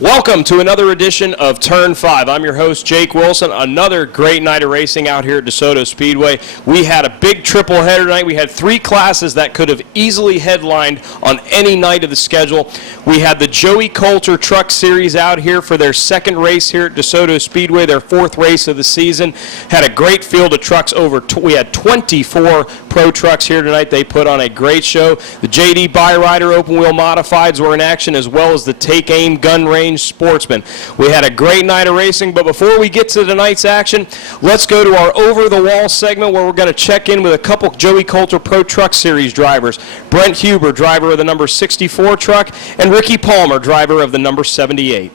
Welcome to another edition of Turn 5. I'm your host, Jake Wilson. Another great night of racing out here at Desoto Speedway. We had a big triple header tonight. We had three classes that could have easily headlined on any night of the schedule. We had the Joey Coulter Truck Series out here for their second race here at Desoto Speedway, their fourth race of the season. Had a great field of trucks we had 24 pro trucks here tonight. They put on a great show. The JD Byrider Open Wheel Modifieds were in action, as well as the Take Aim Gun Range Sportsman. We had a great night of racing, but before we get to tonight's action, let's go to our over-the-wall segment where we're going to check in with a couple Joey Coulter Pro Truck Series drivers. Brent Huber, driver of the number 64 truck, and Ricky Palmer, driver of the number 78.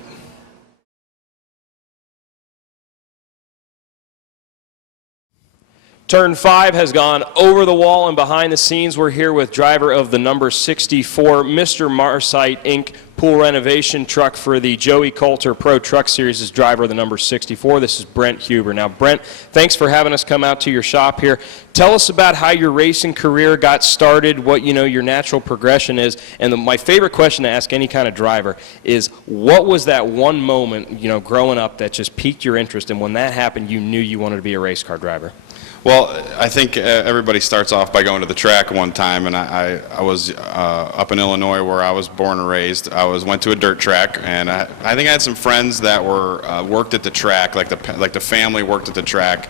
Turn 5 has gone over the wall and behind the scenes. We're here with driver of the number 64, Mr. Marsite Inc. Pool renovation truck for the Joey Coulter Pro Truck Series is driver of the number 64. This is Brent Huber. Now, Brent, thanks for having us come out to your shop here. Tell us about how your racing career got started, what your natural progression is, and my favorite question to ask any kind of driver is, what was that one moment, growing up that just piqued your interest, and when that happened, you knew you wanted to be a race car driver? Well, I think everybody starts off by going to the track one time, and I was up in Illinois where I was born and raised. Went to a dirt track, and I think I had some friends that were worked at the track, like the family worked at the track,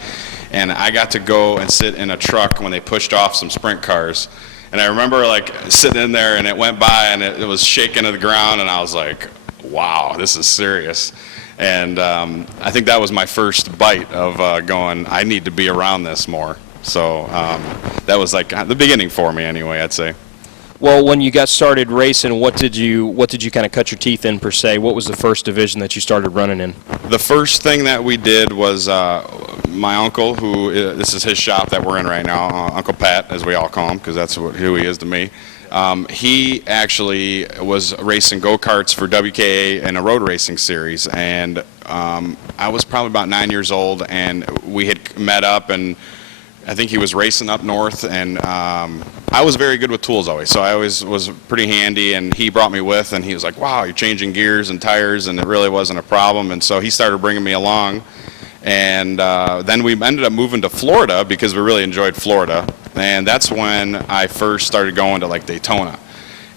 and I got to go and sit in a truck when they pushed off some sprint cars. And I remember sitting in there, and it went by, and it was shaking to the ground, and I was like, wow, this is serious. And I think that was my first bite of going, I need to be around this more. So that was the beginning for me anyway, I'd say. Well, when you got started racing, what did you kind of cut your teeth in per se? What was the first division that you started running in? The first thing that we did was my uncle, this is his shop that we're in right now, Uncle Pat, as we all call him, because that's who he is to me. He actually was racing go-karts for WKA in a road racing series, and I was probably about 9 years old, and we had met up, and I think he was racing up north, and I was very good with tools always, so I always was pretty handy, and he brought me with, and he was like, wow, you're changing gears and tires, and it really wasn't a problem, and so he started bringing me along. And then we ended up moving to Florida because we really enjoyed Florida. And that's when I first started going to Daytona.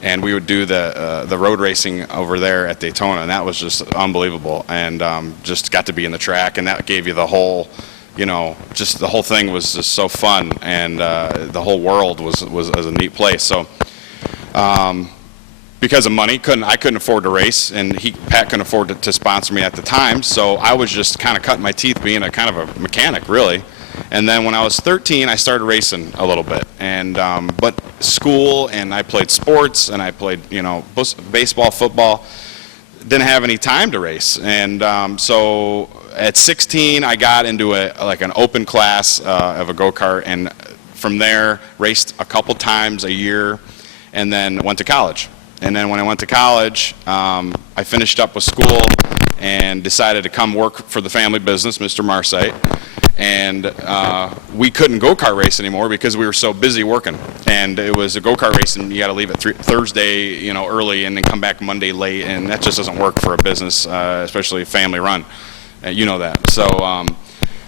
And we would do the road racing over there at Daytona. And that was just unbelievable. And just got to be in the track. And that gave you the whole, just the whole thing was just so fun. And the whole world was a neat place. So because of money, I couldn't afford to race, and Pat couldn't afford to sponsor me at the time, so I was just kind of cutting my teeth being a kind of a mechanic, really. And then when I was 13, I started racing a little bit, and but school, and I played sports, and I played baseball, football. Didn't have any time to race, and so at 16, I got into an open class of a go-kart, and from there raced a couple times a year, and then went to college. And then when I went to college, I finished up with school and decided to come work for the family business, Mr. Marsite. And we couldn't go-kart race anymore because we were so busy working. And it was a go-kart race, and you got to leave at Thursday, early, and then come back Monday late, and that just doesn't work for a business, especially family run. You know that.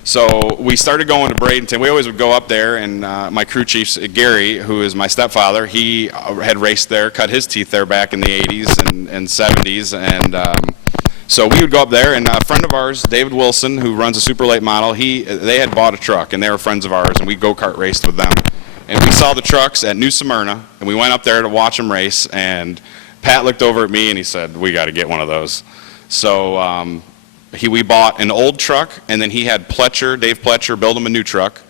So we started going to Bradenton. We always would go up there, and my crew chief, Gary, who is my stepfather, he had raced there, cut his teeth there back in the 80s and 70s. And so we would go up there, and a friend of ours, David Wilson, who runs a super late model, they had bought a truck, and they were friends of ours, and we go-kart raced with them. And we saw the trucks at New Smyrna, and we went up there to watch them race, and Pat looked over at me, and he said, we got to get one of those. So we bought an old truck, and then he had Dave Pletcher, build him a new truck.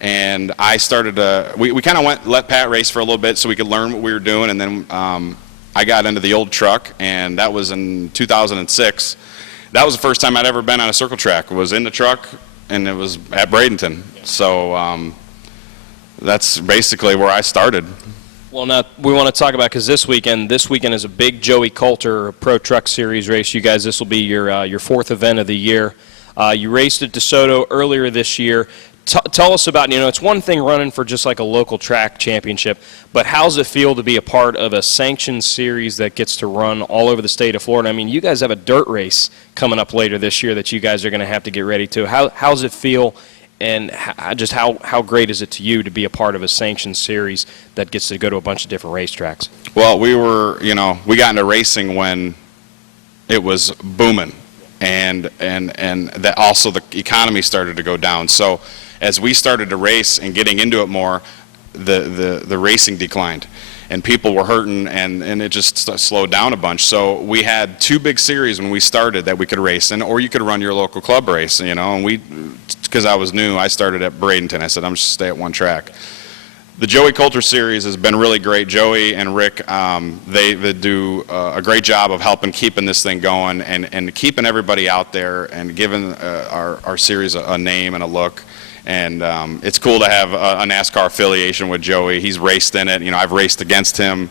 And I started we kind of let Pat race for a little bit so we could learn what we were doing, and then I got into the old truck, and that was in 2006. That was the first time I'd ever been on a circle track. I was in the truck, and it was at Bradenton. So that's basically where I started. Well, now we want to talk about, because this weekend is a big Joey Coulter Pro Truck Series race. You guys, this will be your fourth event of the year. You raced at DeSoto earlier this year. Tell us about, it's one thing running for just like a local track championship, but how's it feel to be a part of a sanctioned series that gets to run all over the state of Florida? I mean, you guys have a dirt race coming up later this year that you guys are going to have to get ready to. How's it feel, and just how great is it to you to be a part of a sanctioned series that gets to go to a bunch of different racetracks? Well, we got into racing when it was booming, and that also the economy started to go down. So as we started to race and getting into it more, the racing declined, and people were hurting, and it just slowed down a bunch. So we had two big series when we started that we could race in, or you could run your local club race, and because I was new, I started at Bradenton. I said, I'm just stay at one track. The Joey Coulter series has been really great. Joey and Rick, they do a great job of helping keeping this thing going and keeping everybody out there and giving our series a name and a look. And it's cool to have a NASCAR affiliation with Joey. He's raced in it. I've raced against him.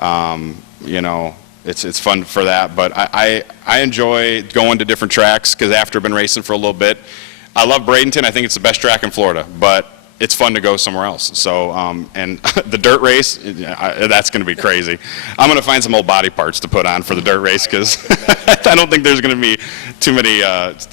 It's fun for that. But I enjoy going to different tracks, because after I've been racing for a little bit, I love Bradenton. I think it's the best track in Florida. But it's fun to go somewhere else. So, and the dirt race, that's going to be crazy. I'm going to find some old body parts to put on for the dirt race, because I don't think there's going to be too many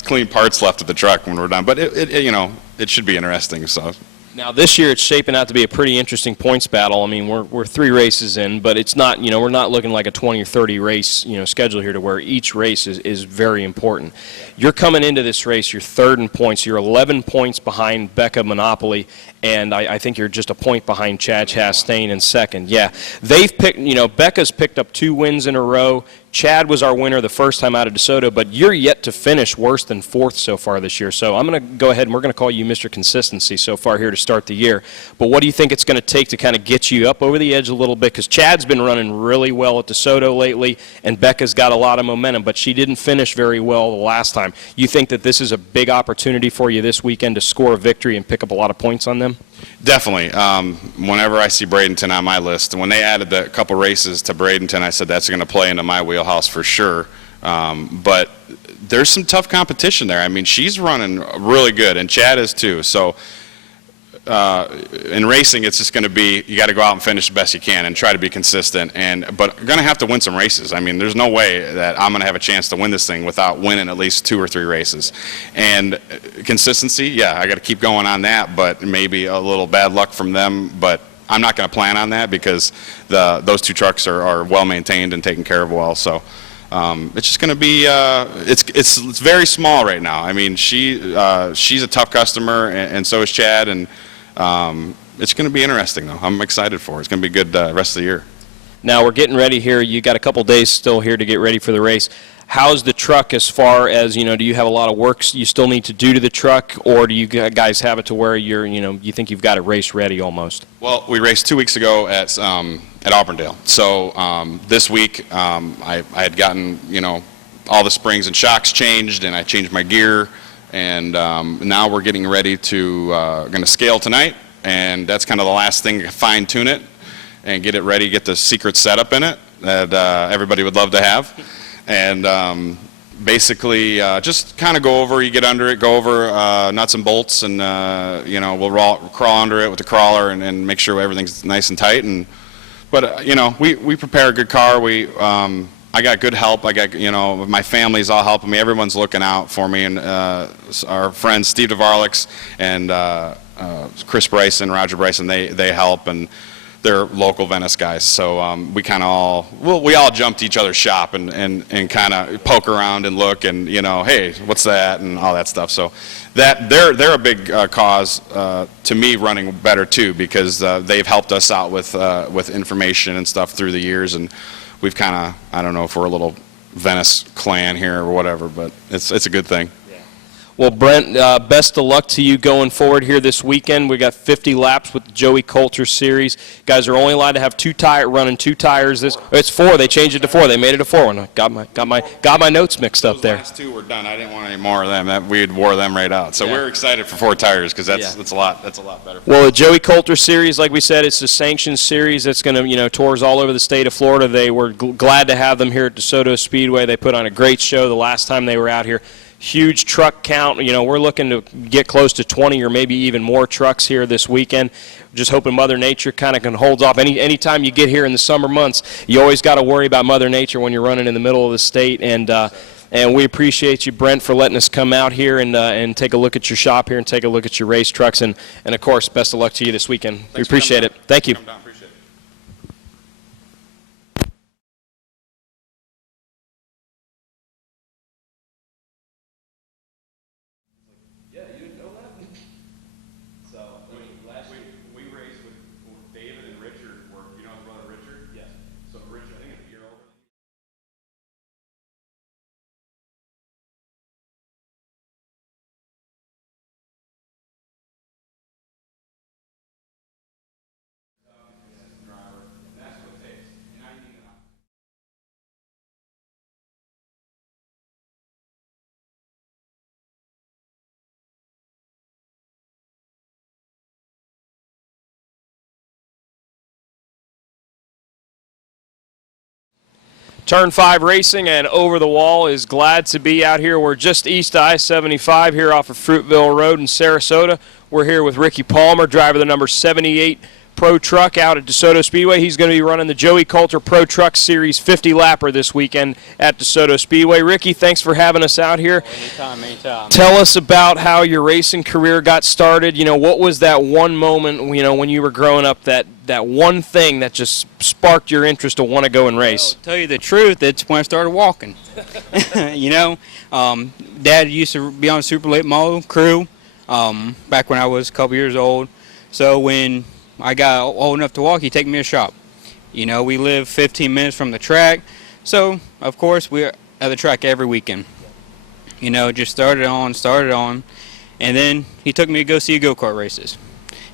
clean parts left of the truck when we're done. But it should be interesting. So. Now this year it's shaping out to be a pretty interesting points battle. I mean, we're 3 races in, but it's not, we're not looking like a 20 or 30 race, schedule here, to where each race is very important. You're coming into this race, you're third in points, you're 11 points behind Becca Monopoly, and I think you're just a point behind Chad Chastain in second. Yeah, they've picked, Becca's picked up 2 wins in a row. Chad was our winner the first time out of DeSoto, but you're yet to finish worse than 4th so far this year. So I'm going to go ahead and we're going to call you Mr. Consistency so far here to start the year. But what do you think it's going to take to kind of get you up over the edge a little bit? Because Chad's been running really well at DeSoto lately, and Becca's got a lot of momentum, but she didn't finish very well the last time. You think that this is a big opportunity for you this weekend to score a victory and pick up a lot of points on them? Definitely. Whenever I see Bradenton on my list, when they added a couple races to Bradenton, I said that's going to play into my wheelhouse for sure. But there's some tough competition there. I mean, she's running really good, and Chad is too. So in racing, it's just going to be, you got to go out and finish the best you can and try to be consistent. But going to have to win some races. I mean, there's no way that I'm going to have a chance to win this thing without winning at least 2 or 3 races. And consistency, yeah, I got to keep going on that, but maybe a little bad luck from them. But I'm not going to plan on that, because those 2 trucks are well maintained and taken care of well. So it's just going to be it's very small right now. I mean, she's a tough customer, and so is Chad, and it's going to be interesting, though. I'm excited for it. It's going to be a good rest of the year. Now we're getting ready here. You got a couple days still here to get ready for the race. How's the truck as far as, do you have a lot of work you still need to do to the truck, or do you guys have it to where you think you've got it race ready almost? Well, we raced 2 weeks ago at Auburndale. So this week I had gotten, all the springs and shocks changed, and I changed my gear, and now we're getting ready to going to scale tonight, and that's kind of the last thing to fine tune it and get it ready, get the secret setup in it that everybody would love to have. And basically just kind of go over, you get under it, go over nuts and bolts, and we'll crawl under it with the crawler and make sure everything's nice and tight. But we prepare a good car. I got good help. I got my family's all helping me. Everyone's looking out for me, and our friends Steve DeVarlix and Chris Bryson, Roger Bryson, they help, and they're local Venice guys. So we kind of we all jump to each other's shop and kind of poke around and look, and hey, what's that, and all that stuff. So that they're a big cause to me running better too, because they've helped us out with information and stuff through the years, and we've kind of, I don't know if we're a little Venice clan here or whatever, but it's a good thing. Well, Brent, best of luck to you going forward here this weekend. We got 50 laps with the Joey Coulter Series. Guys are only allowed to have running two tires. It's 4. They changed it to 4. They made it a 4 one. Got my notes mixed up there. Those last 2 were done. I didn't want any more of them. We had wore them right out. So we're excited for 4 tires because that's a lot better. Well, the Joey Coulter Series, like we said, it's a sanctioned series that's going to tours all over the state of Florida. They were glad to have them here at Desoto Speedway. They put on a great show the last time they were out here. Huge truck count. We're looking to get close to 20 or maybe even more trucks here this weekend. Just hoping Mother Nature kind of can hold off. Anytime you get here in the summer months, you always got to worry about Mother Nature when you're running in the middle of the state. And we appreciate you, Brent, for letting us come out here and take a look at your shop here and take a look at your race trucks. And of course, best of luck to you this weekend. We appreciate it. Thank you. Yeah, you didn't know that? So, last week we raced with David and Richard. You know his brother Richard? Yes. So Richard, I think a year older. Driver, and that's what it takes. And I need an Turn 5 Racing and Over the Wall is glad to be out here. We're just east of I-75 here off of Fruitville Road in Sarasota. We're here with Ricky Palmer, driver of the number 78 Pro Truck out at Desoto Speedway. He's going to be running the Joey Coulter Pro Truck Series 50 lapper this weekend at Desoto Speedway. Ricky, thanks for having us out here. Anytime. Tell us about how your racing career got started. What was that one moment, when you were growing up, that one thing that just sparked your interest to want to go and race? Well, to tell you the truth, it's when I started walking. Dad used to be on a super late model crew back when I was a couple years old. So when I got old enough to walk, he'd take me to shop. We live 15 minutes from the track. So, of course, we're at the track every weekend. Just started on. And then he took me to go see go-kart races.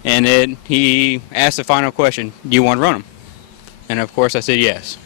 And then he asked the final question, do you want to run them? And, of course, I said yes.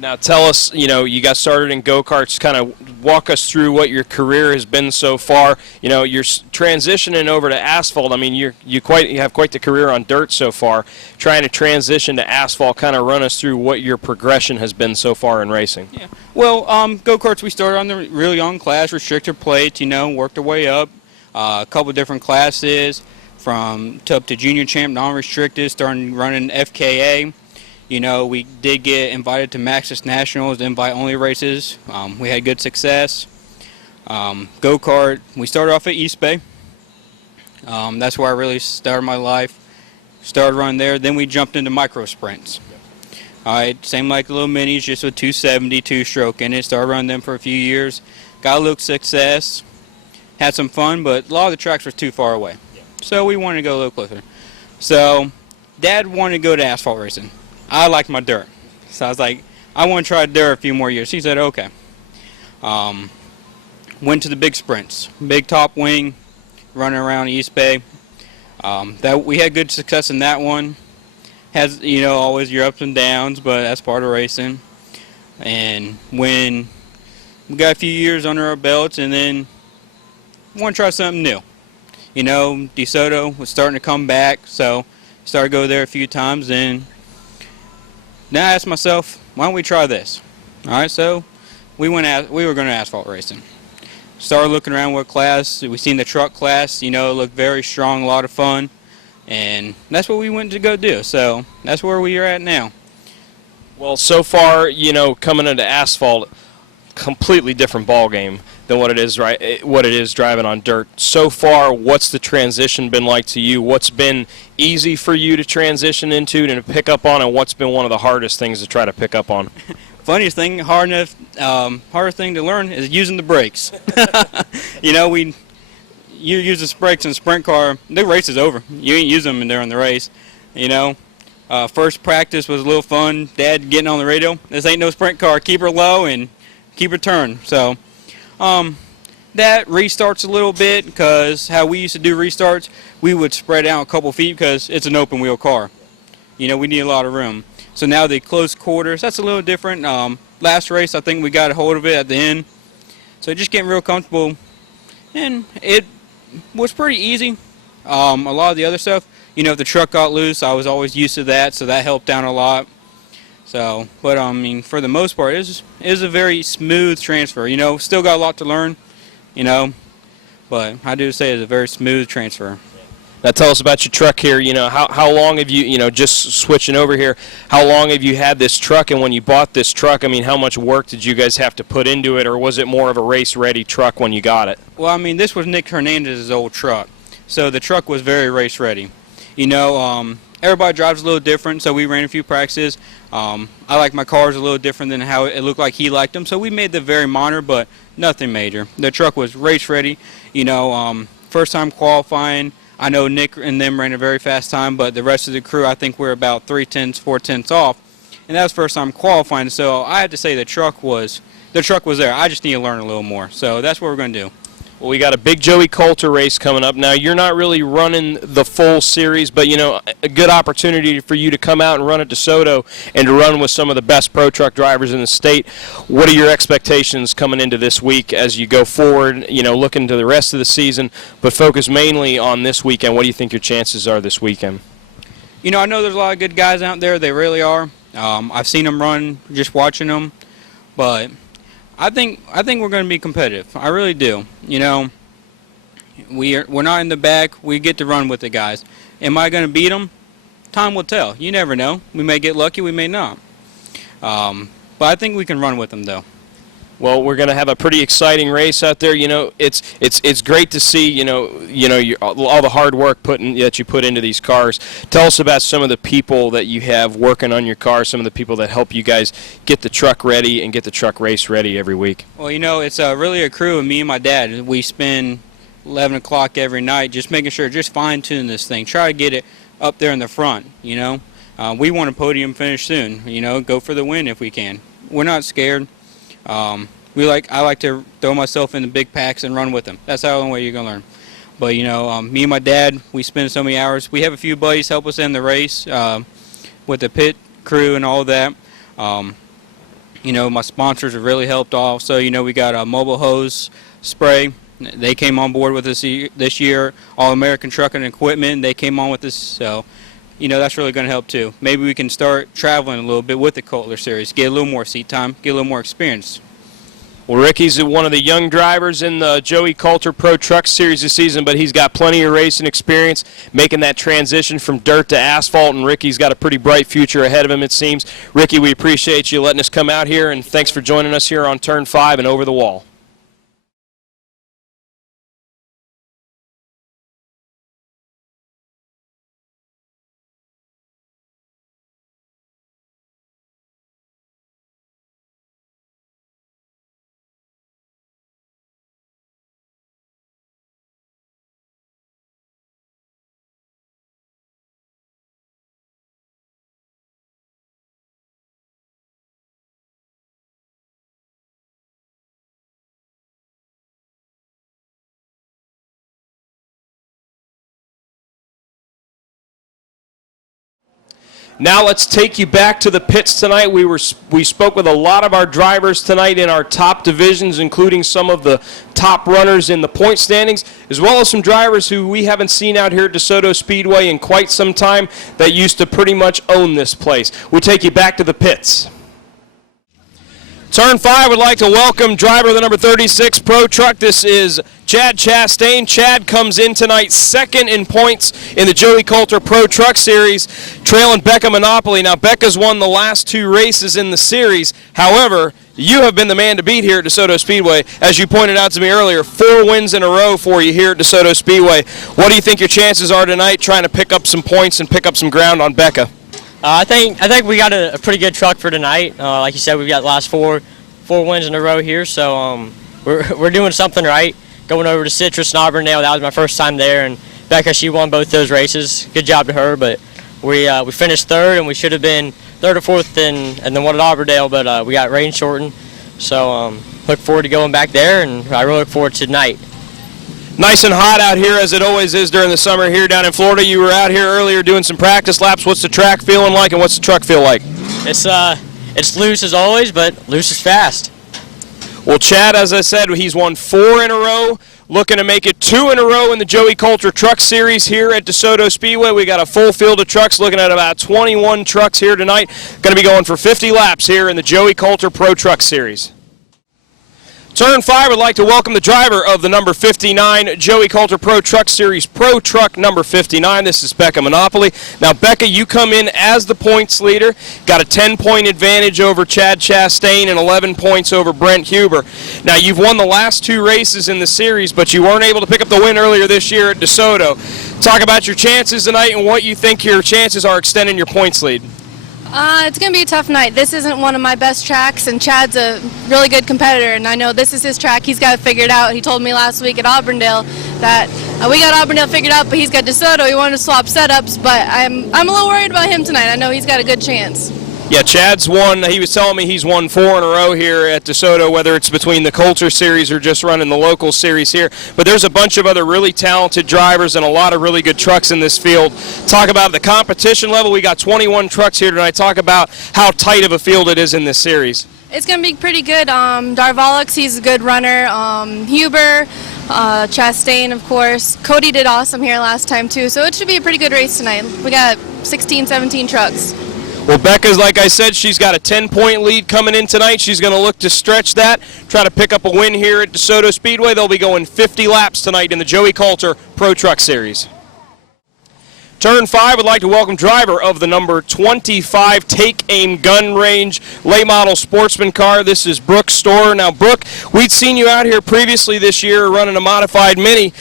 Now tell us, you got started in go-karts. Kind of walk us through what your career has been so far. You're transitioning over to asphalt. I mean, you have quite the career on dirt so far. Trying to transition to asphalt, kind of run us through what your progression has been so far in racing. Yeah. Well, go-karts, we started on the really young class, restrictor plates, worked our way up. A couple different classes, from up to junior champ, non-restricted, starting running FKA. We did get invited to Maxis Nationals, invite-only races. We had good success. Go-kart, we started off at East Bay. That's where I really started my life. Started running there. Then we jumped into micro sprints. All right, same like little minis, just with 270, 2-stroke in it. Started running them for a few years. Got a little success. Had some fun, but a lot of the tracks were too far away. So we wanted to go a little closer. So Dad wanted to go to asphalt racing. I liked my dirt. So I was like, I want to try dirt a few more years. He said, okay. Went to the big sprints. Big top wing, running around East Bay. We had good success in that one. Has, always your ups and downs, but that's part of racing. And when we got a few years under our belts, and then want to try something new. DeSoto was starting to come back, so started to go there a few times, and then I asked myself, why don't we try this? All right, so we were going to asphalt racing. Started looking around what class. We seen the truck class, it looked very strong, a lot of fun, and that's what we went to go do. So that's where we are at now. Well, so far, coming into asphalt, completely different ball game than what it is driving on dirt. So far, what's the transition been like to you? What's been easy for you to transition into and to pick up on, and what's been one of the hardest things to try to pick up on? Funniest thing, hardest thing to learn is using the brakes. You use the brakes in a sprint car, the race is over. You ain't use them during the race. First practice was a little fun. Dad getting on the radio, this ain't no sprint car. Keep her low and keep her turn. So, that restarts a little bit, because how we used to do restarts, we would spread out a couple feet because it's an open wheel car. You know, we need a lot of room. So now the close quarters, that's a little different. Last race, I think we got a hold of it at the end. So just getting real comfortable, and it was pretty easy. A lot of the other stuff, you know, if the truck got loose, I was always used to that, so that helped down a lot. So, but I mean, for the most part, it was a very smooth transfer. You know, still got a lot to learn, you know, but I do say it's a very smooth transfer. Now tell us about your truck here. You know, how long have you, just switching over here, how long have you had this truck? And when you bought this truck, I mean, how much work did you guys have to put into it, or was it more of a race-ready truck when you got it? Well, I mean, this was Nick Hernandez's old truck, so the truck was very race-ready. You know, everybody drives a little different, so we ran a few practices. I like my cars a little different than how it looked like he liked them, so we made the very minor, but nothing major. The truck was race-ready. You know, first time qualifying, I know Nick and them ran a very fast time, but the rest of the crew, I think we're about 3/10, 4/10 off, and that was first time qualifying. So I had to say the truck was there. I just need to learn a little more. So that's what we're going to do. Well, we got a big Joey Coulter race coming up. Now, you're not really running the full series, but, you know, a good opportunity for you to come out and run at DeSoto and to run with some of the best pro truck drivers in the state. What are your expectations coming into this week as you go forward, you know, looking to the rest of the season, but focus mainly on this weekend? What do you think your chances are this weekend? You know, I know there's a lot of good guys out there. They really are. I've seen them run just watching them, but I think we're going to be competitive. I really do. You know, we're not in the back. We get to run with the guys. Am I going to beat them? Time will tell. You never know. We may get lucky. We may not. But I think we can run with them, though. Well, we're going to have a pretty exciting race out there. You know, it's great to see. You know, all the hard work that you put into these cars. Tell us about some of the people that you have working on your car. Some of the people that help you guys get the truck ready and get the truck race ready every week. Well, you know, it's really a crew of me and my dad. We spend 11 o'clock every night just making sure, just fine-tune this thing. Try to get it up there in the front. You know, we want a podium finish soon. You know, go for the win if we can. We're not scared. I like to throw myself in the big packs and run with them. That's the only way you're going to learn. But, you know, me and my dad, we spend so many hours. We have a few buddies help us in the race with the pit crew and all that. You know, my sponsors have really helped also. You know, we got a mobile hose spray. They came on board with us this year. All-American Trucking and Equipment, they came on with us. So, you know, that's really going to help too. Maybe we can start traveling a little bit with the Coulter Series, get a little more seat time, get a little more experience. Well, Ricky's one of the young drivers in the Joey Coulter Pro Truck Series this season, but he's got plenty of racing experience making that transition from dirt to asphalt, and Ricky's got a pretty bright future ahead of him, it seems. Ricky, we appreciate you letting us come out here, and thanks for joining us here on Turn 5 and Over the Wall. Now let's take you back to the pits tonight. We spoke with a lot of our drivers tonight in our top divisions, including some of the top runners in the point standings, as well as some drivers who we haven't seen out here at Desoto Speedway in quite some time that used to pretty much own this place. We'll take you back to the pits. Turn 5 would like to welcome driver of the number 36 Pro Truck. This is Chad Chastain. Chad comes in tonight second in points in the Joey Coulter Pro Truck Series, trailing Becca Monopoly. Now, Becca's won the last 2 races in the series. However, you have been the man to beat here at DeSoto Speedway. As you pointed out to me earlier, 4 wins in a row for you here at DeSoto Speedway. What do you think your chances are tonight trying to pick up some points and pick up some ground on Becca? I think we got a pretty good truck for tonight. Like you said, we've got the last four wins in a row here, so we're doing something right. Going over to Citrus and Auburndale, that was my first time there, and Becca, she won both those races. Good job to her, but we finished third, and we should have been third or fourth and then won at Auburndale, but we got rain shortened. So look forward to going back there, and I really look forward to tonight. Nice and hot out here, as it always is during the summer here down in Florida. You were out here earlier doing some practice laps. What's the track feeling like, and what's the truck feel like? It's loose as always, but loose is fast. Well, Chad, as I said, he's won 4 in a row, looking to make it 2 in a row in the Joey Coulter Truck Series here at Desoto Speedway. We got a full field of trucks, looking at about 21 trucks here tonight. Going to be going for 50 laps here in the Joey Coulter Pro Truck Series. Turn 5 would like to welcome the driver of the number 59 Joey Coulter Pro Truck Series Pro Truck number 59. This is Becca Monopoly. Now, Becca, you come in as the points leader. Got a 10-point advantage over Chad Chastain and 11 points over Brent Huber. Now, you've won the last 2 races in the series, but you weren't able to pick up the win earlier this year at DeSoto. Talk about your chances tonight and what you think your chances are extending your points lead. It's going to be a tough night. This isn't one of my best tracks, and Chad's a really good competitor, and I know this is his track. He's got it figured out. He told me last week at Auburndale that we got Auburndale figured out, but he's got DeSoto. He wanted to swap setups, but I'm a little worried about him tonight. I know he's got a good chance. Yeah, Chad's won. He was telling me he's won 4 in a row here at DeSoto, whether it's between the Coulter Series or just running the local series here. But there's a bunch of other really talented drivers and a lot of really good trucks in this field. Talk about the competition level. We got 21 trucks here tonight. Talk about how tight of a field it is in this series. It's going to be pretty good. Darvalix, he's a good runner. Huber, Chastain, of course. Cody did awesome here last time, too. So it should be a pretty good race tonight. We got 16, 17 trucks. Well, Becca's, like I said, she's got a 10-point lead coming in tonight. She's going to look to stretch that, try to pick up a win here at DeSoto Speedway. They'll be going 50 laps tonight in the Joey Coulter Pro Truck Series. Turn 5 would like to welcome driver of the number 25 Take Aim Gun Range late model sportsman car. This is Brooke Storer. Now, Brooke, we'd seen you out here previously this year running a modified Mini.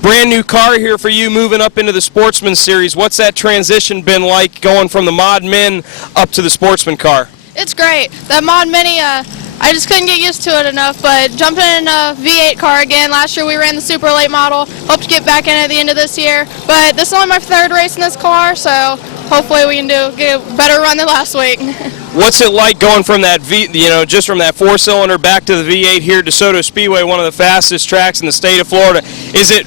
Brand new car here for you, moving up into the Sportsman Series. What's that transition been like, going from the Mod Min up to the Sportsman car? It's great. The Mod Mini, I just couldn't get used to it enough, but jumping in a V8 car again. Last year we ran the super late model. Hope to get back in at the end of this year. But this is only my 3rd race in this car, so hopefully we can get a better run than last week. What's it like going from that just from that 4-cylinder back to the V8 here at DeSoto Speedway, one of the fastest tracks in the state of Florida?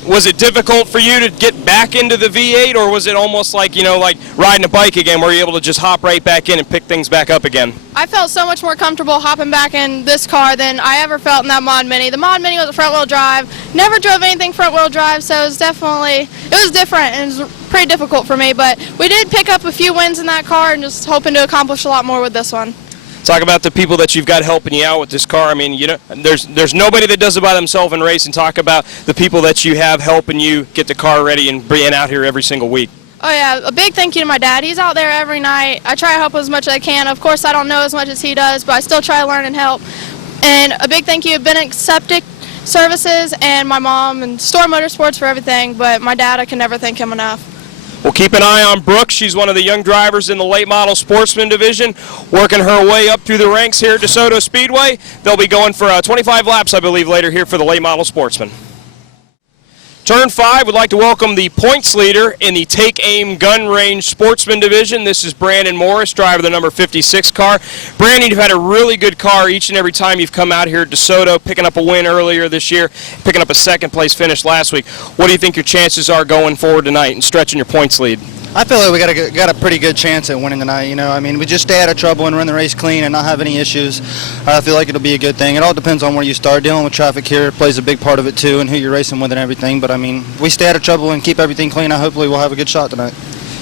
Was it difficult for you to get back into the V8, or was it almost like, like riding a bike again, where you're able to just hop right back in and pick things back up again? I felt so much more comfortable hopping back in this car than I ever felt in that Mod Mini. The Mod Mini was a front-wheel drive. Never drove anything front-wheel drive, so it was different, and it was pretty difficult for me. But we did pick up a few wins in that car, and just hoping to accomplish a lot more with this one. Talk about the people that you've got helping you out with this car. I mean, there's nobody that does it by themselves in racing. Talk about the people that you have helping you get the car ready and being out here every single week. Oh yeah, a big thank you to my dad. He's out there every night. I try to help as much as I can. Of course, I don't know as much as he does, but I still try to learn and help. And a big thank you to Bennett Septic Services and my mom and Store Motorsports for everything, but my dad, I can never thank him enough. Well, keep an eye on Brooke. She's one of the young drivers in the late model sportsman division, working her way up through the ranks here at DeSoto Speedway. They'll be going for 25 laps, I believe, later here for the late model sportsman. Turn 5 would like to welcome the points leader in the Take Aim Gun Range Sportsman Division. This is Brandon Morris, driver of the number 56 car. Brandon, you've had a really good car each and every time you've come out here at DeSoto, picking up a win earlier this year, picking up a 2nd place finish last week. What do you think your chances are going forward tonight and stretching your points lead? I feel like we got a pretty good chance at winning tonight. I mean, we just stay out of trouble and run the race clean and not have any issues. I feel like it'll be a good thing. It all depends on where you start. Dealing with traffic here plays a big part of it too, and who you're racing with and everything. But I mean, we stay out of trouble and keep everything clean. Hopefully we'll have a good shot tonight.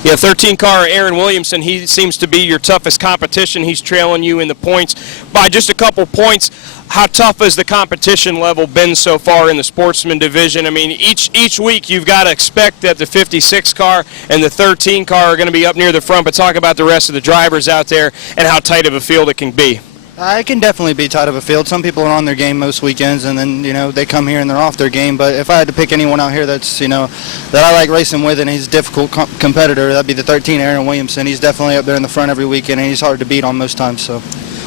Yeah, 13 car Aaron Williamson, he seems to be your toughest competition. He's trailing you in the points by just a couple points. How tough has the competition level been so far in the sportsman division? I mean, each week you've got to expect that the 56 car and the 13 car are going to be up near the front, but talk about the rest of the drivers out there and how tight of a field it can be. It can definitely be tight of a field. Some people are on their game most weekends, and then they come here and they're off their game. But if I had to pick anyone out here that's that I like racing with, and he's a difficult competitor, that'd be the 13 Aaron Williamson. He's definitely up there in the front every weekend, and he's hard to beat on most times. So.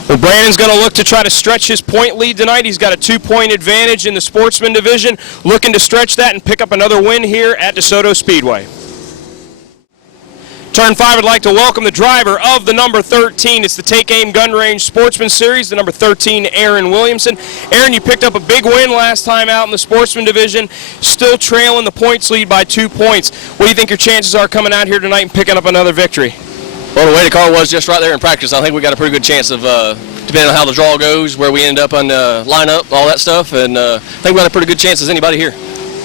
Well, Brandon's going to look to try to stretch his point lead tonight. He's got a 2-point advantage in the sportsman division, looking to stretch that and pick up another win here at DeSoto Speedway. Turn 5 would like to welcome the driver of the number 13. It's the Take Aim Gun Range Sportsman Series, the number 13, Aaron Williamson. Aaron, you picked up a big win last time out in the Sportsman Division, still trailing the points lead by 2 points. What do you think your chances are coming out here tonight and picking up another victory? Well, the way the car was just right there in practice, I think we got a pretty good chance of, depending on how the draw goes, where we end up on the lineup, all that stuff, and I think we got a pretty good chance as anybody here.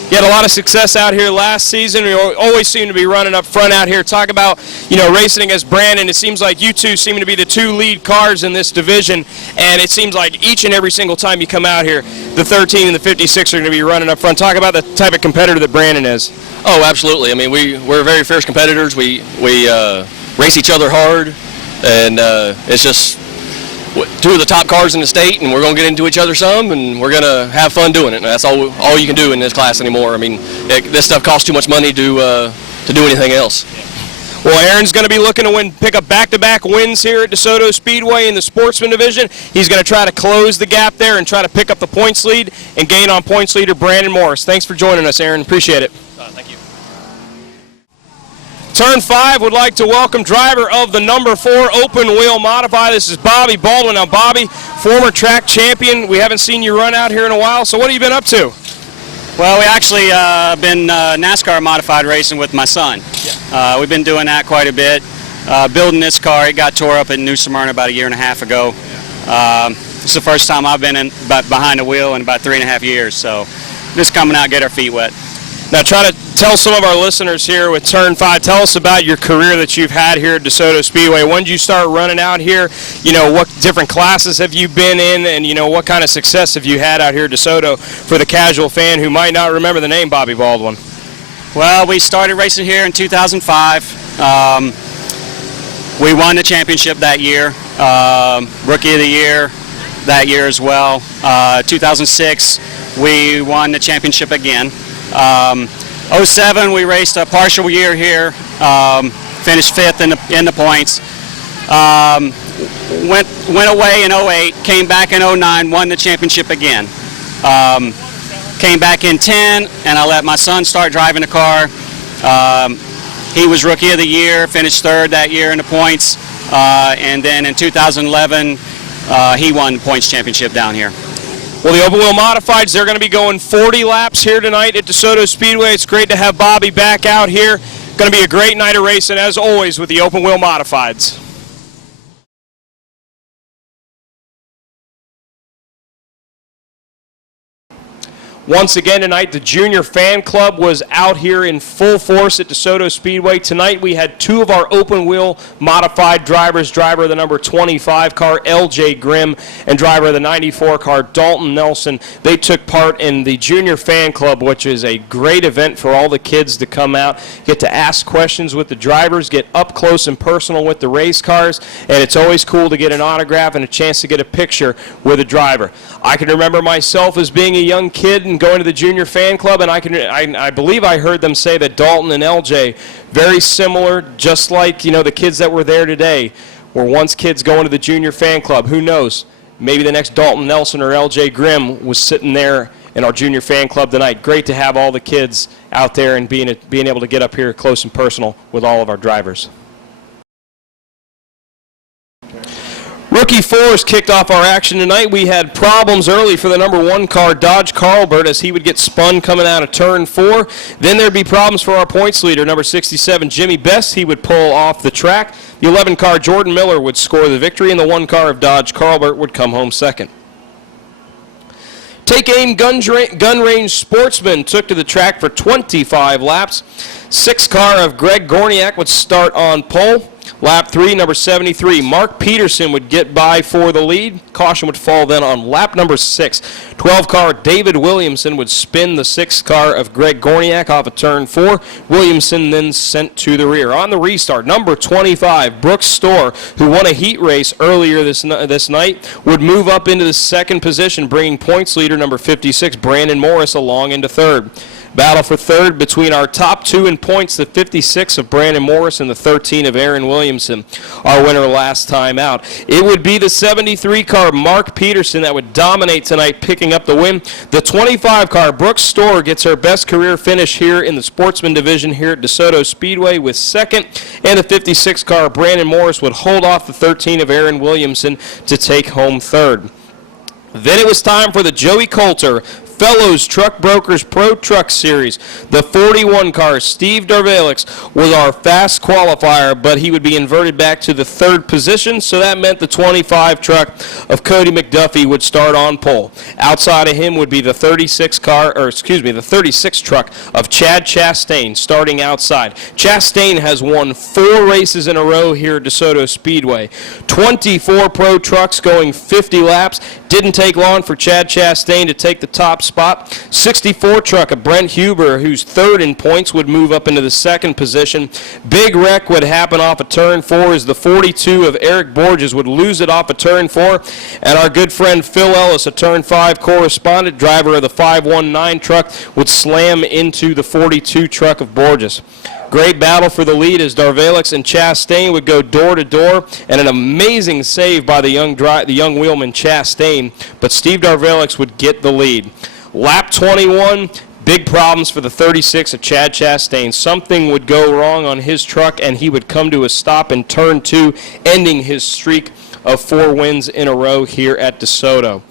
You had a lot of success out here last season. You always seem to be running up front out here. Talk about, racing against Brandon. It seems like you two seem to be the two lead cars in this division, and it seems like each and every single time you come out here, the 13 and the 56 are going to be running up front. Talk about the type of competitor that Brandon is. Oh, absolutely. I mean, we're very fierce competitors. We race each other hard, and it's just two of the top cars in the state, and we're going to get into each other some, and we're going to have fun doing it. And that's all you can do in this class anymore. I mean, this stuff costs too much money to do anything else. Well, Aaron's going to be looking to pick up back-to-back wins here at Desoto Speedway in the Sportsman Division. He's going to try to close the gap there and try to pick up the points lead and gain on points leader Brandon Morris. Thanks for joining us, Aaron. Appreciate it. Thank you. Turn 5 would like to welcome driver of the number 4 open wheel modified. This is Bobby Baldwin. Now, Bobby, former track champion. We haven't seen you run out here in a while, so what have you been up to? Well, we actually been NASCAR modified racing with my son. We've been doing that quite a bit. Building this car, it got tore up in New Smyrna about a year and a half ago. It's the first time I've been behind the wheel in about 3.5 years, so just coming out, get our feet wet. Now, try to tell some of our listeners here with Turn 5, tell us about your career that you've had here at Desoto Speedway. When did you start running out here? What different classes have you been in, and, what kind of success have you had out here at Desoto for the casual fan who might not remember the name Bobby Baldwin? Well, we started racing here in 2005. We won the championship that year, Rookie of the Year that year as well. 2006, we won the championship again. 07, we raced a partial year here, finished 5th in the points. Went away in 08, came back in 09, won the championship again. Came back in 10, and I let my son start driving the car. He was Rookie of the Year, finished 3rd that year in the points, and then in 2011, he won the points championship down here. Well, the open wheel modifieds, they're going to be going 40 laps here tonight at Desoto Speedway. It's great to have Bobby back out here. Going to be a great night of racing, as always, with the open wheel modifieds. Once again tonight, the Junior Fan Club was out here in full force at Desoto Speedway. Tonight we had 2 of our open wheel modified drivers, driver of the number 25 car, LJ Grimm, and driver of the 94 car, Dalton Nelson. They took part in the Junior Fan Club, which is a great event for all the kids to come out, get to ask questions with the drivers, get up close and personal with the race cars, and it's always cool to get an autograph and a chance to get a picture with a driver. I can remember myself as being a young kid and going to the Junior Fan Club, and I believe I heard them say that Dalton and LJ, very similar, just like the kids that were there today, were once kids going to the Junior Fan Club. Who knows? Maybe the next Dalton Nelson or LJ Grimm was sitting there in our Junior Fan Club tonight. Great to have all the kids out there and being able to get up here close and personal with all of our drivers. Rookie 4s kicked off our action tonight. We had problems early for the number 1 car, Dodge Carlbert, as he would get spun coming out of turn 4. Then there'd be problems for our points leader, number 67, Jimmy Best. He would pull off the track. The 11 car, Jordan Miller, would score the victory, and the 1 car of Dodge Carlbert would come home second. Take Aim Gun Range Sportsman took to the track for 25 laps. 6 car of Greg Gorniak would start on pole. Lap 3, number 73, Mark Peterson would get by for the lead. Caution would fall then on lap number 6. 12 car David Williamson would spin the 6 car of Greg Gorniak off of turn 4. Williamson then sent to the rear. On the restart, number 25, Brooks Storr, who won a heat race earlier this night, would move up into the second position, bringing points leader number 56, Brandon Morris, along into third. Battle for third between our top two in points, the 56 of Brandon Morris and the 13 of Aaron Williamson, our winner last time out. It would be the 73 car, Mark Peterson, that would dominate tonight, picking up the win. The 25 car, Brooks Storr, gets her best career finish here in the Sportsman division here at DeSoto Speedway with second, and the 56 car, Brandon Morris, would hold off the 13 of Aaron Williamson to take home third. Then it was time for the Joey Coulter Fellows Truck Brokers Pro Truck Series. The 41 car, Steve Darvalix, was our fast qualifier, but he would be inverted back to the third position, so that meant the 25 truck of Cody McDuffie would start on pole. Outside of him would be the 36 truck of Chad Chastain starting outside. Chastain has won 4 races in a row here at DeSoto Speedway. 24 pro trucks going 50 laps. Didn't take long for Chad Chastain to take the top spot. 64 truck of Brent Huber, who's third in points, would move up into the second position. Big wreck would happen off of turn 4 as the 42 of Eric Borges would lose it off of turn 4. And our good friend Phil Ellis, a turn 5 correspondent, driver of the 519 truck, would slam into the 42 truck of Borges. Great battle for the lead as Darvalix and Chastain would go door to door, and an amazing save by the young wheelman Chastain, but Steve Darvalix would get the lead. Lap 21, big problems for the 36 of Chad Chastain. Something would go wrong on his truck, and he would come to a stop in turn 2, ending his streak of 4 wins in a row here at DeSoto.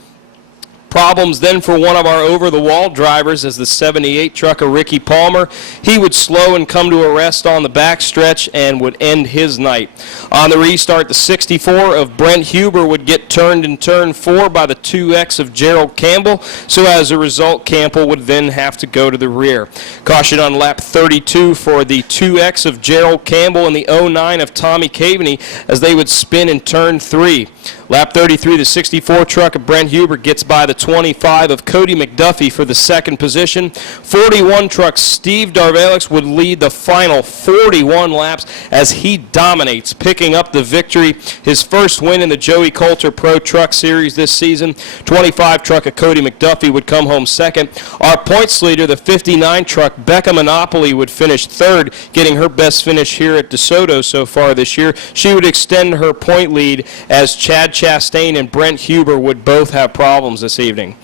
Problems then for one of our over-the-wall drivers as the 78 truck of Ricky Palmer. He would slow and come to a rest on the backstretch and would end his night. On the restart, the 64 of Brent Huber would get turned in turn 4 by the 2X of Gerald Campbell, so as a result, Campbell would then have to go to the rear. Caution on lap 32 for the 2X of Gerald Campbell and the 09 of Tommy Caveney as they would spin in turn 3. Lap 33, the 64 truck of Brent Huber gets by the 25 of Cody McDuffie for the second position. 41 truck Steve Darvalix would lead the final 41 laps as he dominates, picking up the victory, his first win in the Joey Coulter Pro Truck Series this season. 25 truck of Cody McDuffie would come home second. Our points leader, the 59 truck Becca Monopoly, would finish third, getting her best finish here at DeSoto so far this year. She would extend her point lead as Chad Chastain and Brent Huber would both have problems this evening.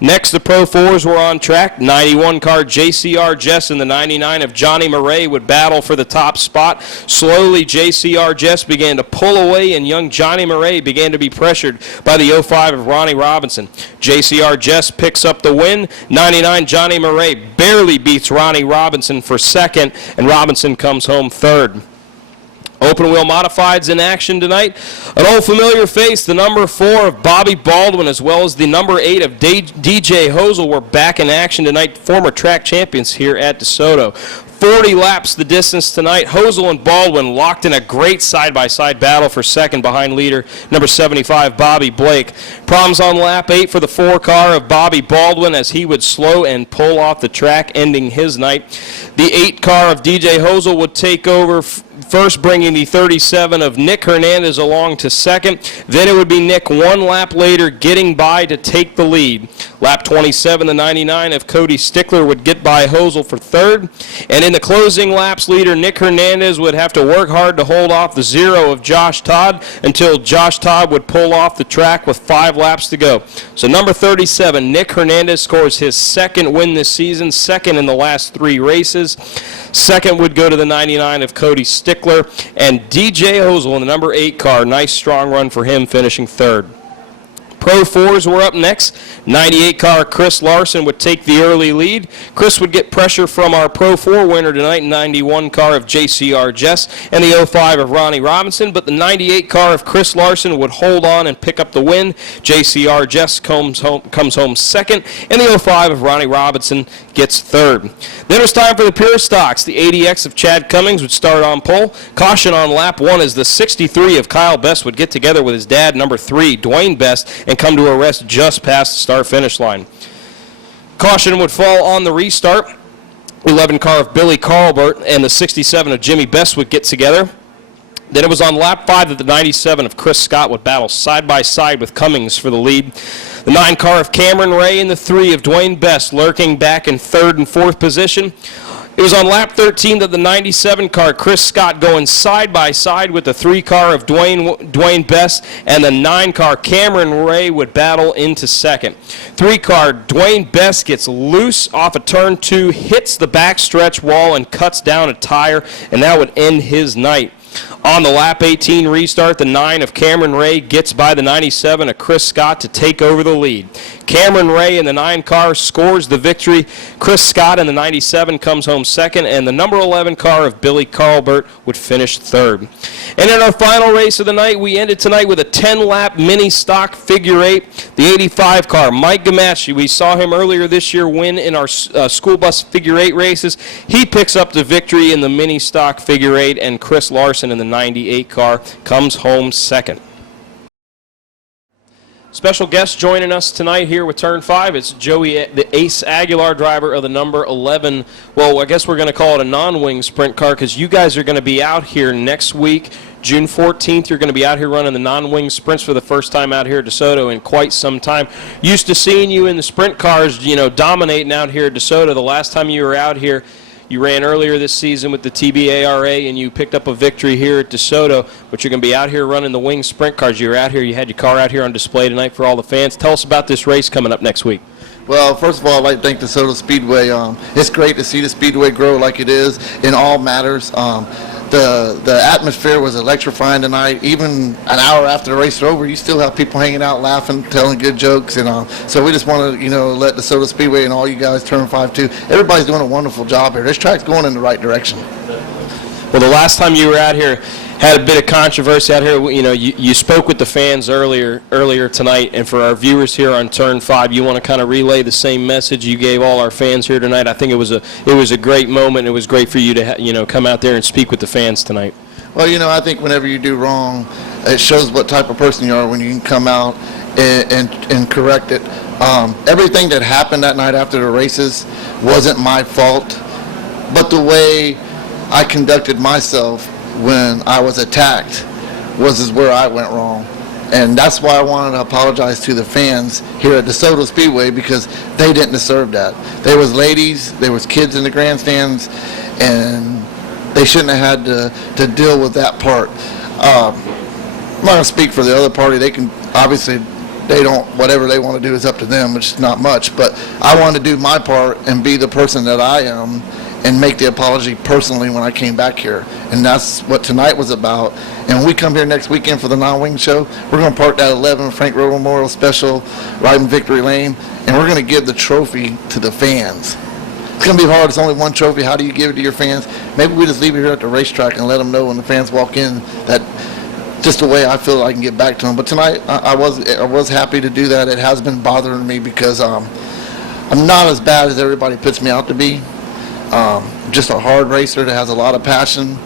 Next, the Pro 4s were on track. 91 car JCR Jess and the 99 of Johnny Murray would battle for the top spot. Slowly, JCR Jess began to pull away, and young Johnny Murray began to be pressured by the 05 of Ronnie Robinson. JCR Jess picks up the win. 99 Johnny Murray barely beats Ronnie Robinson for second, and Robinson comes home third. Open wheel modifieds in action tonight. An old familiar face, the number 4 of Bobby Baldwin, as well as the number 8 of DJ Hosel, were back in action tonight, former track champions here at DeSoto. 40 laps the distance tonight. Hosel and Baldwin locked in a great side-by-side battle for second behind leader number 75, Bobby Blake. Problems on lap 8 for the 4 car of Bobby Baldwin as he would slow and pull off the track, ending his night. The 8 car of DJ Hosel would take over first, bringing the 37 of Nick Hernandez along to second. Then it would be Nick 1 lap later getting by to take the lead. Lap 27, the 99 of Cody Stickler would get by Hosel for third. And in the closing laps, leader Nick Hernandez would have to work hard to hold off the 0 of Josh Todd until Josh Todd would pull off the track with 5 laps to go. So number 37, Nick Hernandez, scores his second win this season, second in the last 3 races. Second would go to the 99 of Cody Stickler, and DJ Hosel in the number 8 car. Nice strong run for him, finishing third. Pro 4s were up next. 98 car Chris Larson would take the early lead. Chris would get pressure from our Pro 4 winner tonight, 91 car of JCR Jess and the 05 of Ronnie Robinson, but the 98 car of Chris Larson would hold on and pick up the win. JCR Jess comes home second, and the 05 of Ronnie Robinson gets third. Then it was time for the pure stocks. The 80X of Chad Cummings would start on pole. Caution on lap 1 as the 63 of Kyle Best would get together with his dad, number 3, Dwayne Best, and come to a rest just past the start-finish line. Caution would fall on the restart. 11 car of Billy Carlbert and the 67 of Jimmy Best would get together. Then it was on lap 5 that the 97 of Chris Scott would battle side-by-side with Cummings for the lead. The 9 car of Cameron Ray and the 3 of Dwayne Best lurking back in 3rd and 4th position. It was on lap 13 that the 97 car, Chris Scott, going side by side with the 3 car of Dwayne Best, and the 9 car, Cameron Ray, would battle into 2nd. 3 car, Dwayne Best, gets loose off of turn 2, hits the backstretch wall, and cuts down a tire, and that would end his night. On the lap 18 restart, the 9 of Cameron Ray gets by the 97 of Chris Scott to take over the lead. Cameron Ray in the 9 car scores the victory. Chris Scott in the 97 comes home 2nd, and the number 11 car of Billy Carlbert would finish 3rd. And in our final race of the night, we ended tonight with a 10-lap mini stock figure 8. The 85 car, Mike Gamache, we saw him earlier this year win in our school bus figure 8 races. He picks up the victory in the mini stock figure 8, and Chris Larson in the 98 car comes home 2nd. Special guest joining us tonight here with Turn 5. It's Joey, the Ace Aguilar, driver of the number 11. Well, I guess we're going to call it a non-wing sprint car because you guys are going to be out here next week, June 14th. You're going to be out here running the non-wing sprints for the first time out here at DeSoto in quite some time. Used to seeing you in the sprint cars, dominating out here at DeSoto. The last time you were out here, you ran earlier this season with the TBARA, and you picked up a victory here at DeSoto, but you're going to be out here running the wing sprint cars. You were out here, you had your car out here on display tonight for all the fans. Tell us about this race coming up next week. Well, first of all, I'd like to thank Desoto Speedway. It's great to see the Speedway grow like it is in all matters. The atmosphere was electrifying tonight. Even an hour after the race is over, you still have people hanging out, laughing, telling good jokes, and so we just want to, let Desoto Speedway and all you guys, Turn 5 too. Everybody's doing a wonderful job here. This track's going in the right direction. Well, the last time you were out here, had a bit of controversy out here. You spoke with the fans earlier tonight, and for our viewers here on Turn 5, you want to kind of relay the same message you gave all our fans here tonight. I think it was a great moment. It was great for you to come out there and speak with the fans tonight. Well, I think whenever you do wrong, it shows what type of person you are when you can come out and correct it. Everything that happened that night after the races wasn't my fault, but the way I conducted myself when I was attacked is where I went wrong. And that's why I wanted to apologize to the fans here at DeSoto Speedway, because they didn't deserve that. There was ladies, there was kids in the grandstands, and they shouldn't have had to deal with that part. I'm not going to speak for the other party. They can, obviously, whatever they want to do is up to them, which is not much. But I want to do my part and be the person that I am and make the apology personally when I came back here. And that's what tonight was about. And when we come here next weekend for the non-wing show, we're going to park that 11 Frank Road Memorial Special right in Victory Lane, and we're going to give the trophy to the fans. It's going to be hard. It's only one trophy. How do you give it to your fans? Maybe we just leave it here at the racetrack and let them know when the fans walk in that just the way I feel I can get back to them. But tonight, I was happy to do that. It has been bothering me because I'm not as bad as everybody puts me out to be. Just a hard racer that has a lot of passion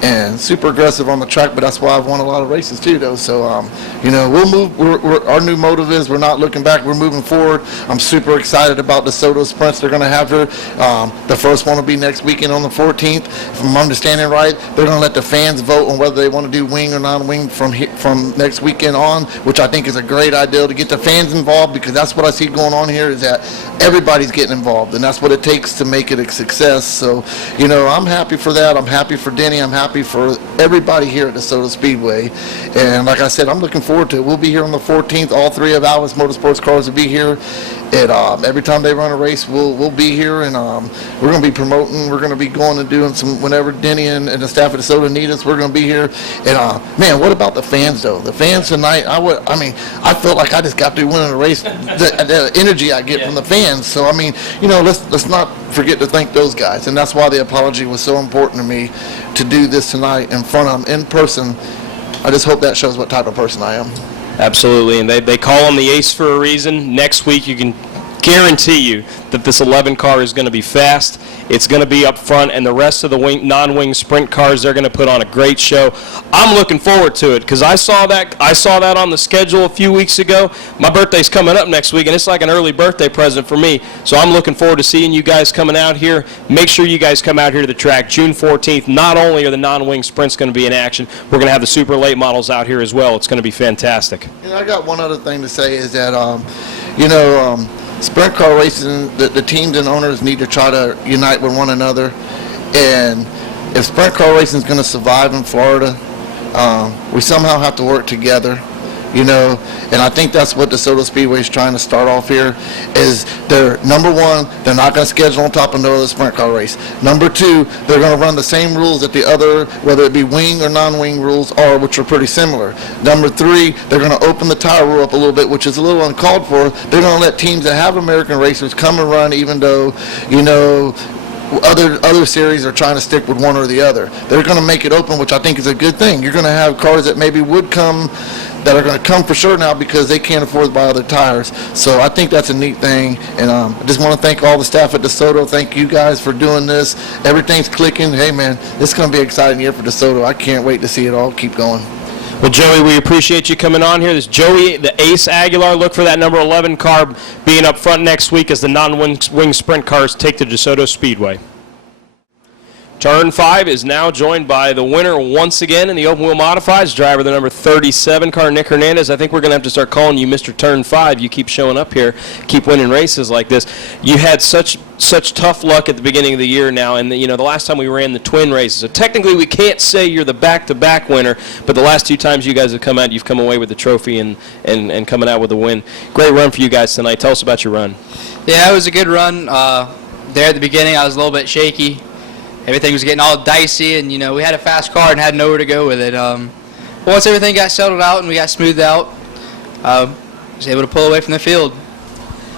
and super aggressive on the track, but that's why I've won a lot of races too, though. So, we'll move. Our new motive is we're not looking back. We're moving forward. I'm super excited about the DeSoto sprints they're going to have here. The first one will be next weekend on the 14th. If I'm understanding right, they're going to let the fans vote on whether they want to do wing or non-wing from next weekend on, which I think is a great idea to get the fans involved, because that's what I see going on here is that everybody's getting involved, and that's what it takes to make it a success. So, I'm happy for that. I'm happy for Denny. I'm happy for everybody here at DeSoto Speedway. And like I said, I'm looking forward to it. We'll be here on the 14th. All 3 of Alvis Motorsports cars will be here. Every time they run a race, we'll be here, and we're going to be promoting. We're going to be going and doing some, whenever Denny and the staff at DeSoto need us, we're going to be here. And man, what about the fans though? The fans tonight, I felt like I just got through winning a race. The energy I get from the fans. So let's not forget to thank those guys, and that's why the apology was so important to me to do this tonight in front of them in person. I just hope that shows what type of person I am. Absolutely, and they call him the Ace for a reason. Next week, you can guarantee you that this 11 car is going to be fast. It's going to be up front, and the rest of the non-wing sprint cars, they're going to put on a great show. I'm looking forward to it because I saw that on the schedule a few weeks ago. My birthday's coming up next week, and it's like an early birthday present for me. So I'm looking forward to seeing you guys coming out here. Make sure you guys come out here to the track June 14th. Not only are the non-wing sprints going to be in action, we're going to have the super late models out here as well. It's going to be fantastic. I got one other thing to say is that, Sprint car racing, the teams and owners need to try to unite with one another. And if sprint car racing is going to survive in Florida, we somehow have to work together. And I think that's what DeSoto Speedway is trying to start off here, is they're, number one, they're not going to schedule on top of no other sprint car race. Number two, they're going to run the same rules that the other, whether it be wing or non-wing rules are, which are pretty similar. Number three, they're going to open the tire rule up a little bit, which is a little uncalled for. They're going to let teams that have American racers come and run, even though, other series are trying to stick with one or the other. They're going to make it open, which I think is a good thing. You're going to have cars that maybe would come, that are going to come for sure now because they can't afford to buy other tires. So I think that's a neat thing. And I just want to thank all the staff at DeSoto. Thank you guys for doing this. Everything's clicking. Hey, man, this is going to be an exciting year for DeSoto. I can't wait to see it all keep going. Well, Joey, we appreciate you coming on here. This is Joey, the Ace Aguilar. Look for that number 11 car being up front next week as the non-wing sprint cars take to DeSoto Speedway. Turn 5 is now joined by the winner once again in the open wheel modifieds, driver the number 37 car, Nick Hernandez. I think we're going to have to start calling you Mr. Turn 5. You keep showing up here, keep winning races like this. You had such tough luck at the beginning of the year now, and the last time we ran the twin races. So technically we can't say you're the back-to-back winner, but the last two times you guys have come out, you've come away with the trophy and coming out with a win. Great run for you guys tonight. Tell us about your run. Yeah, it was a good run. There at the beginning I was a little bit shaky. Everything was getting all dicey, and we had a fast car and had nowhere to go with it. Once everything got settled out and we got smoothed out, I was able to pull away from the field.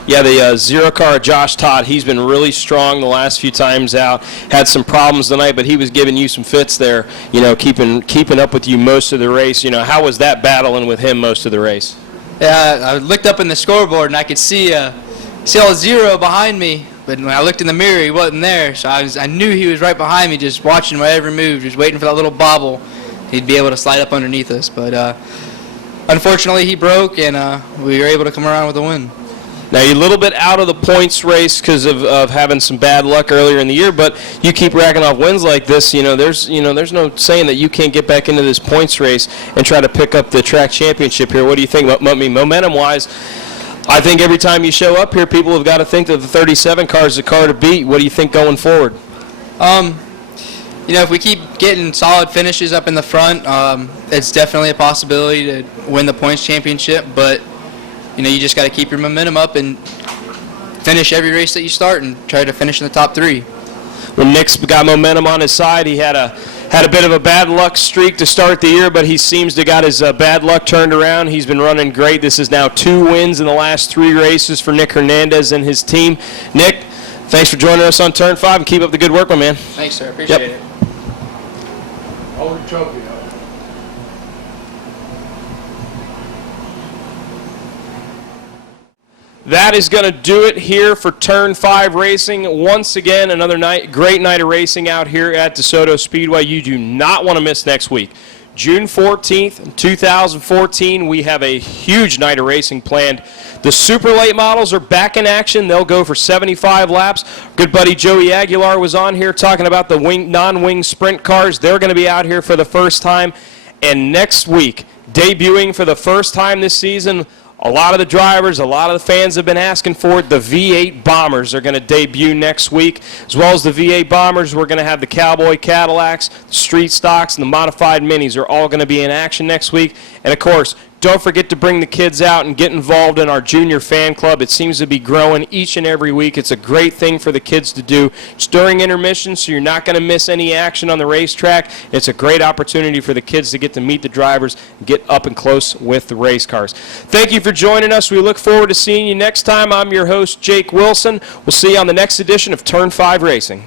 Yeah, the zero car, Josh Todd, he's been really strong the last few times out. Had some problems tonight, but he was giving you some fits there, keeping up with you most of the race. How was that battling with him most of the race? Yeah, I looked up in the scoreboard and I could see all zero behind me. But when I looked in the mirror, he wasn't there, so I knew he was right behind me, just watching my every move, just waiting for that little bobble. He'd be able to slide up underneath us. But unfortunately, he broke, and we were able to come around with a win. Now, you're a little bit out of the points race because of having some bad luck earlier in the year, but you keep racking off wins like this. There's no saying that you can't get back into this points race and try to pick up the track championship here. What do you think? Momentum-wise, I think every time you show up here, people have got to think that the 37 car is the car to beat. What do you think going forward? If we keep getting solid finishes up in the front, it's definitely a possibility to win the points championship. But you just got to keep your momentum up and finish every race that you start and try to finish in the top 3. When Nick's got momentum on his side, he had a bit of a bad luck streak to start the year, but he seems to got his bad luck turned around. He's been running great. This is now 2 wins in the last 3 races for Nick Hernandez and his team. Nick, thanks for joining us on Turn 5, and keep up the good work, my man. Thanks, sir. Appreciate it. Hold the trophy up. That is going to do it here for Turn 5 Racing. Once again, another great night of racing out here at DeSoto Speedway. You do not want to miss next week. June 14th, 2014, we have a huge night of racing planned. The super late models are back in action. They'll go for 75 laps. Good buddy Joey Aguilar was on here talking about the non-wing sprint cars. They're going to be out here for the first time. And next week, debuting for the first time this season, a lot of the drivers, a lot of the fans have been asking for it. The V8 Bombers are going to debut next week. As well as the V8 Bombers, we're going to have the Cowboy Cadillacs, the Street Stocks, and the Modified Minis are all going to be in action next week. And, of course, don't forget to bring the kids out and get involved in our junior fan club. It seems to be growing each and every week. It's a great thing for the kids to do. It's during intermission, so you're not going to miss any action on the racetrack. It's a great opportunity for the kids to get to meet the drivers and get up and close with the race cars. Thank you for joining us. We look forward to seeing you next time. I'm your host, Jake Wilson. We'll see you on the next edition of Turn 5 Racing.